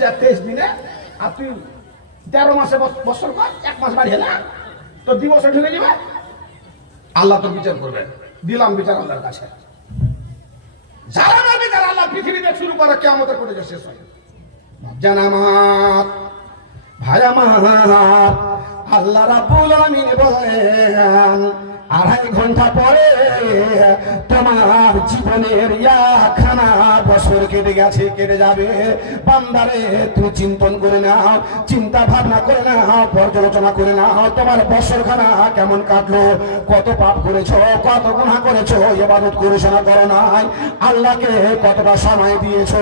23 দিনে আর তুই 13 মাসে বছর কর, 1 মাস বাড়িয়ে না তো দিবসে ঢুকে যাবে। আল্লাহ তো বিচার করবেন, দিলাম বিচার আল্লাহর কাছে। যারা বিচার আল্লাহ পৃথিবীতে শুরু করে কিয়ামতের করে যে শেষ হয়। জান আমার ভাই আমার, আল্লাহ রাব্বুল আলামিন বলেন 2.5 ঘন্টা পরে তোমার জীবনের 1খানা বছর কেটে গেছে, কেটে যাবে। বান্দারে তুই চিন্তন করে নাও, চিন্তা ভাবনা করে নাও, পর্যালোচনা করে নাও তোমার বছরখানা কেমন কাটলো, কত পাপ করেছো, কত গুনাহ করেছো, ইবাদত করেছো না করো নাই, আল্লাহকে কতটা সময় দিয়েছো।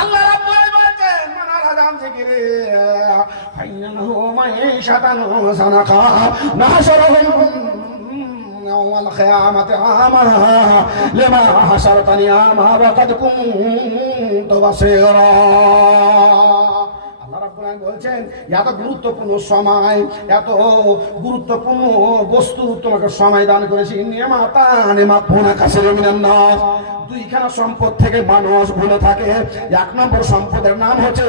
আল্লাহ রাব্বুল আলামিন বলেন মানারা জানছে কি রে ফাইনাহু মাইশাতান সানাকা নাহশুরুহুম ইয়াওমাল কিয়ামাতি আমা লিমা হাশারতানি আমা ওয়া কাদ কুনতু বাসীরা। আল্লাহ রাব্বুল আলামিন বলছেন এত গুরুত্বপূর্ণ সময়, এত গুরুত্বপূর্ণ বস্তু তোমাকে সময় দান করেছি। নিয়ামাতান মাকফুনা কাসিরুম মিনান নাস, 2খানা সম্পদ থেকে মানুষ ভুলে থাকে। 1 নম্বর সম্পদের নাম হচ্ছে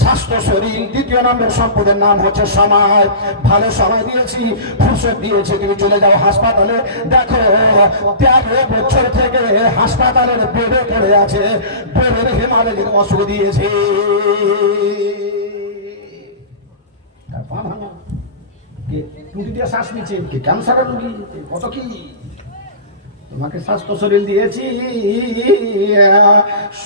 স্বাস্থ্য শরীর, 2য় নম্বর সম্পদের নাম হচ্ছে সময়। ভালো সময় দিয়েছি, ফুরসত দিয়েছি, তুমি চলে যাও হাসপাতালে, দেখো 13 বছর থেকে হাসপাতালের বেডে পড়ে আছে, বেডের হেমারেজের অসুখ দিয়েছে। টুটি দিয়ে শ্বাস নিচ্ছে, ক্যান্সারের রোগী, কত কি তোমাকে স্বাস্থ্য শরীর দিয়েছি।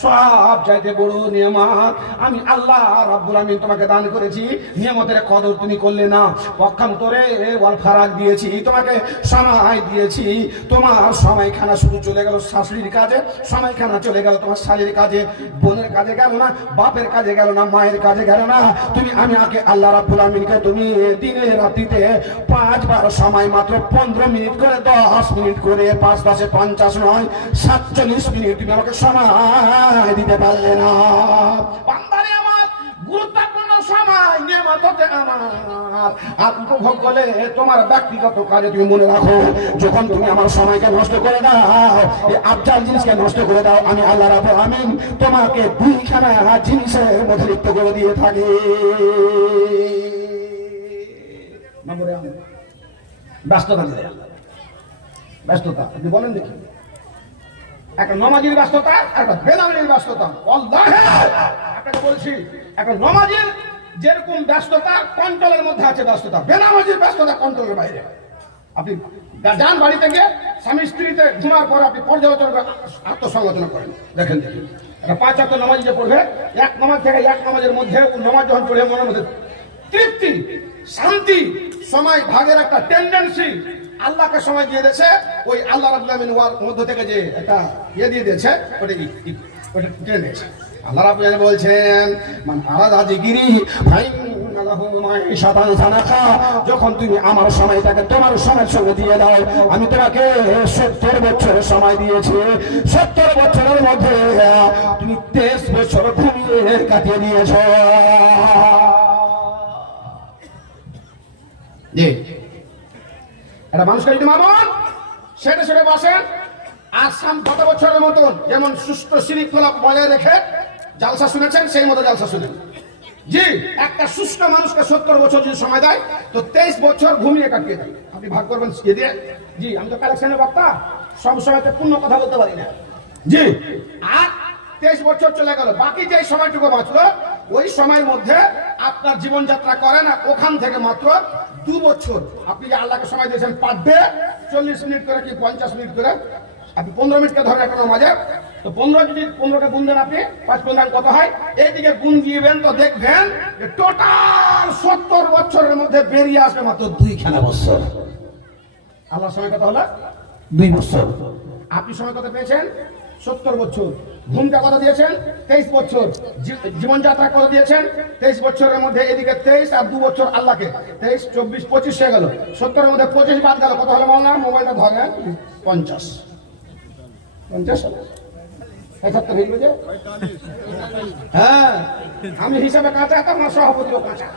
সব চাইতে বড় নিয়ামত আমি আল্লাহ রাব্বুল আলামিন তোমাকে দান করেছি। নিয়ামতের কদর তুমি করলে না, পক্ষান্তরে ওয়াল ফারাক দিয়েছি, তোমাকে সময় দিয়েছি। তোমার সময়খানা শুধু চলে গেল শাশুড়ির কাজে, সময়খানা চলে গেল তোমার শালীর কাজে, বোনের কাজে গেল না, বাপের কাজে গেল না, মায়ের কাজে গেল না। তুমি আমি আগে আল্লাহ রাব্বুল আলামিনকে তুমি দিনে রাত্রিতে 5 বার সময় মাত্র 15 মিনিট করে, 10 মিনিট করে, 5 10 50 নয় 47 মিনিট তুমি আমাকে সময় দিতে পারলে না। বান্দারে আমার গুরুত্বপূর্ণ সময় নিয়ামত হচ্ছে আমার, আর উপভোগ করলে তোমার ব্যক্তিগত কাজে তুমি মনে রাখো, যখন তুমি আমার সময়কে নষ্ট করে দাও, এই আবজাল জিনিসকে নষ্ট করে দাও, আমি আল্লাহ রাব্বুল আলামিন তোমাকে 2খানা জিনিসের মধ্যে লিপ্ত করে দিয়ে থাকি। ব্যস্ততা, ব্যস্ততা আপনি বলেন দেখি, একটা নমাজের ব্যস্ততা, একটা বেনামাজের ব্যস্ততা। আপনাকে বলছি, একটা নমাজের যেরকম ব্যস্ততা কন্ট্রোলের মধ্যে আছে ব্যস্ততা, বেনামাজের ব্যস্ততা কন্ট্রোলের বাইরে। আপনি যান বাড়ি থেকে স্বামী স্ত্রীতে ঘুমার পর আপনি পর্যালোচনা আত্মসমালোচনা করেন, দেখেন দেখি একটা 5 ওয়াক্ত নামাজ যে পড়বে, 1 নামাজ থেকে 1 নামাজের মধ্যে নামাজ যখন পড়ে মনের মধ্যে তৃপ্তি, শান্তি, সময় ভাগের একটা টেন্ডেন্সি আল্লাহকে সময় দিয়ে দিয়েছে, ওই আল্লাহ রাব্বুল আলামিন ওয়ার মধ্য থেকে যে একটা দিয়ে দিয়েছে, ওটা টেনে দিয়েছে। আল্লাহ রাব্বুল আলামিন বলছেন মান আরাদা জিকিরি ফাইন্না লাহু মাইশাতান সানাকা, যখন তুমি আমার সময়টাকে তোমার সময়ের সঙ্গে দিয়ে দাও, আমি তোমাকে 70 বছরের সময় দিয়েছি। 70 বছরের মধ্যে তুমি 23 বছর ঘুমিয়ে কাটিয়ে দিয়েছো। একটা মানুষকে যদি মামন সেটা সেটা বসেন আর 5 বছরের মতন যেমন সুস্থ শৃঙ্খলা বজায় রেখে জালসা শুনেছেন, সেই মতো জালসা শুনেন। জি, একটা সুস্থ মানুষকে 70 বছর যদি সময় দেয় তো 23 বছর ঘুমিয়ে কাটিয়ে দেয়। আপনি ভাগ করবেন দিয়ে। জি, আমি তো কালেকশনের বক্তা, সব সময় তো পূর্ণ কথা বলতে পারি না। জি, আর 23 বছর চলে গেল, বাকি যে সময়টুকু বাঁচলো ওই সময়ের মধ্যে আপনার জীবনযাত্রা করে না, ওখান থেকে মাত্র 2 বছর আপনি যে আল্লাহকে সময় দিয়েছেন পার ডে 40 মিনিট করে কি 50 মিনিট করে, আপনি 15 মিনিটকে ধরে একটা নামাজে, তো 15 যদি 15কে গুণ দেন আপনি 5 কত হয়, এইদিকে গুণ দিবেন তো দেখবেন যে টোটাল 70 বছরের মধ্যে বেরিয়ে আসবে মাত্র 2খানা বছর। আল্লাহর সময় কত হলো? 2 বছর। আপনি সময় কত পেয়েছেন? 70 বছর। ঘুমটা কত দিয়েছেন? 23 বছর। জীবনযাত্রা কত দিয়েছেন? 23 বছরের মধ্যে এদিকে 23 আর 2 বছর আল্লাহকে, 23 24 25 হয়ে গেল। 70 মধ্যে 25 বাদ গেল, কত হলো মাওলানা? মোবাইলটা ধরেন 50 হ্যাঁ, আমি হিসাবে কাঁচা, তো আমার সভাপতিও কাঁচা।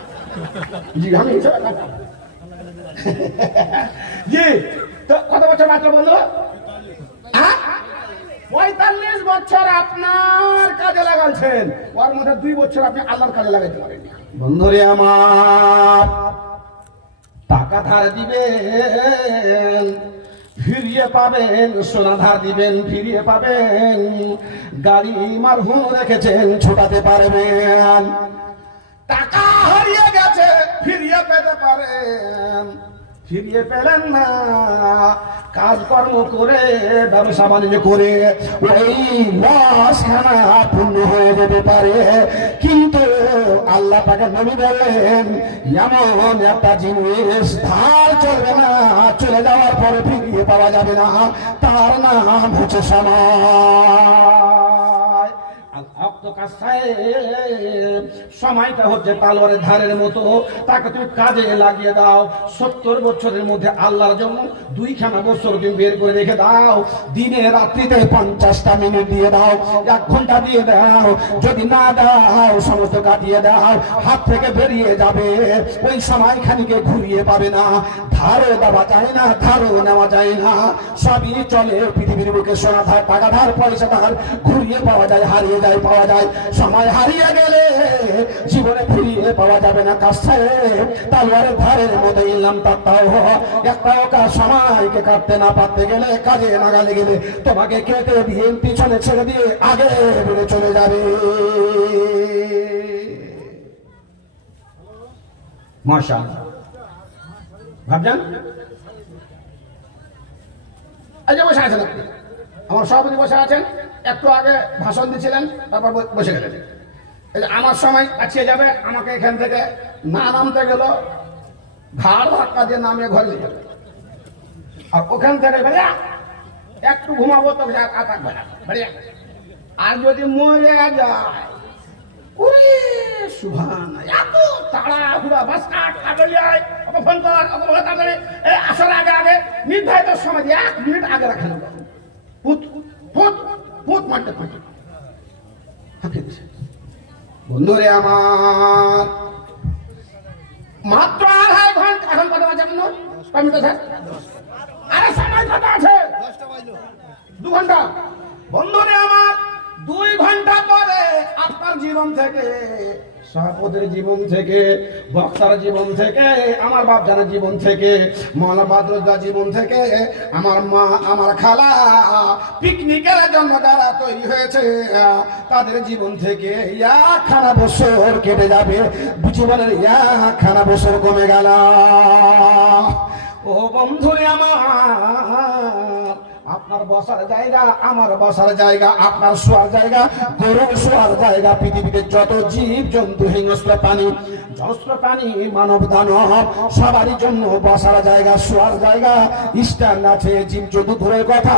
জি, আমি হিসাবে কাঁচা। জি, তো কত বছর মাত্র বললো? 45 বছর আপনার কাজে লাগাচ্ছেন, ওর মধ্যে 2 বছর আপনি আল্লাহর কাজে লাগাইতে পারেন। বন্ধুরে আমার, টাকা ধার দিবেন ফিরিয়ে পাবেন, সোনা ধার দিবেন ফিরিয়ে পাবেন, গাড়ি মারহুম রেখেছেন ছোটাতে পারবেন, টাকা হারিয়ে গেছে ফিরিয়ে পেতে পারেন, ফিরিয়ে পেলেন না, কাজকর্ম করে ব্যবসা বাণিজ্য করে ওই লসখানা পূর্ণ হয়ে যেতে পারে। কিন্তু আল্লাহ তাকে নবী বলেন, এমন একটা জিনিস ধার চলবে না, চলে যাওয়ার পরে ফিরিয়ে পাওয়া যাবে না, তার নাম হচ্ছে সময়। সময়টা হচ্ছে তালোয়ারের ধারের মতো, তাকে তুমি কাজে লাগিয়ে দাও। 70 বছরের মধ্যে আল্লাহর জন্য 2খানা বছর তুমি বের করে রেখে দাও। দিনে রাত্রিতে 50টা মিনিট দিয়ে দাও, 1 ঘন্টা দিয়ে দাও। যদি না দাও, সমস্ত কাটিয়ে দাও, হাত থেকে বেরিয়ে যাবে, ওই সময়খানিকে ঘুরিয়ে পাবে না। ধারও দেওয়া যায় না, ধারও নেওয়া যায় না, সবই চলে পৃথিবীর বুকে। সোনা ধার, টাকা ধার, পয়সা ধার ঘুরিয়ে পাওয়া যায়, হারিয়ে যায়, পাওয়া যায়। সময় হারিয়ে গেলে জীবনে ফিরিয়ে পাওয়া যাবে না। কাছে তালোয়ারের ধারের মতো ইলাম তাও একটাও কাজ সময়কে কাটতে না পারতে গেলে, কাজে নাগালে গেলে তোমাকে কেটে দিয়ে পিছনে ছেড়ে দিয়ে আগে বেড়ে চলে যাবে। মাশাআল্লাহ, ভাবছেন এই যে বসে আছেন আপনি, আমার সভাপতি বসে আছেন, একটু আগে ভাষণ দিচ্ছিলেন, তারপর বসে গেলেন। এই যে আমার সময় কাছিয়ে যাবে, আমাকে এখান থেকে না নামতে গেল ঘাড় ধাক্কা দিয়ে নামিয়ে ঘরে নিয়ে যাবে, আর ওখান থেকে বেরিয়া একটু ঘুমাবো তো বেরিয়া, আর যদি মরে যায় ওরে সুবহানাল্লাহ, এত তাড়াহুড়া, বাস কাট আগে যায়, ওকে ফোন কর, ওকে বলে তাড়াতাড়ি আসার আগে আগে নির্ধারিত সময় দিয়ে 1 মিনিট আগে রাখেন, পুত পুত পুত মারতে পারত। বন্ধুরে আমার, মাত্র 2.5 ঘন্টা, এখন কত বাজে আপনার? কমিটি স্যার, আরে সময় কত আছে? 2 ঘন্টা। বন্ধুরে আমার, 2 ঘন্টা পরে আপনার জীবন থেকে, সভাপতির জীবন থেকে, বক্তার জীবন থেকে, আমার বাপজানের জীবন থেকে, মাওলানা বাদরুদ্দোজা জীবন থেকে, আমার মা, আমার খালা, পিকনিকের জন্য যারা তৈরি হয়েছে তাদের জীবন থেকে 1খানা বছর কেটে যাবে, জীবনের 1খানা বছর কমে গেল। ও বন্ধু আমার, আপনার বসার জায়গা, আমার বসার জায়গা, আপনার শোয়ার জায়গা, গরুর শোয়ার জায়গা, পৃথিবীতে যত জীব জন্তু, হিংস্র প্রাণী, জলস্র প্রাণী, মানব দানব, সবারই জন্য বসার জায়গা, শোয়ার জায়গা, স্ট্যান্ড আছে। জীব জন্তু দূরের কথা,